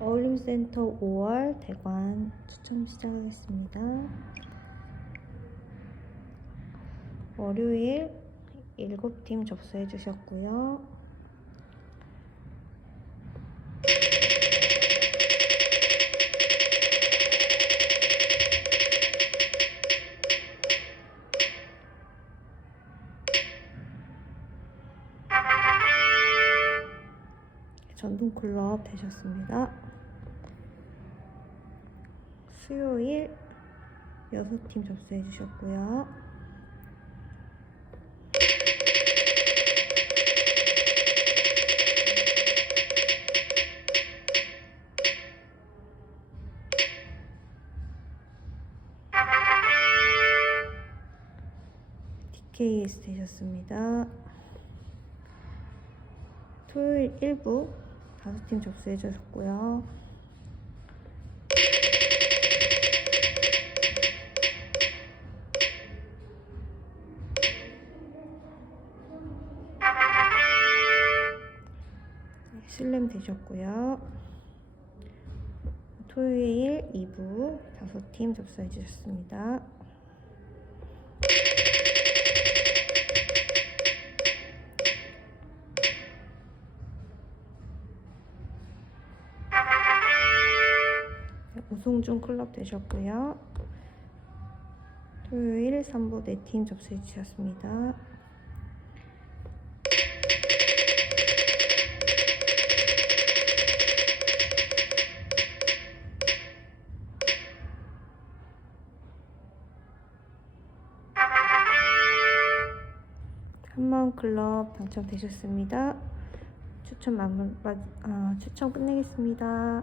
어울림센터 5월 대관 추첨 시작하겠습니다. 월요일 7팀 접수해 주셨고요. 전동 클럽 되셨습니다. 수요일 6팀 접수해 주셨고요. DKS 되셨습니다. 토요일 1부 5팀 접수해 주셨고요. 네, 슬램 되셨고요. 토요일 2부 5팀 접수해 주셨습니다. 우승중 클럽 되셨고요. 토요일 3부 4팀 접수해 주셨습니다. 한마음 클럽 당첨되셨습니다. 추천 마무리, 마- 아, 추천 끝내겠습니다.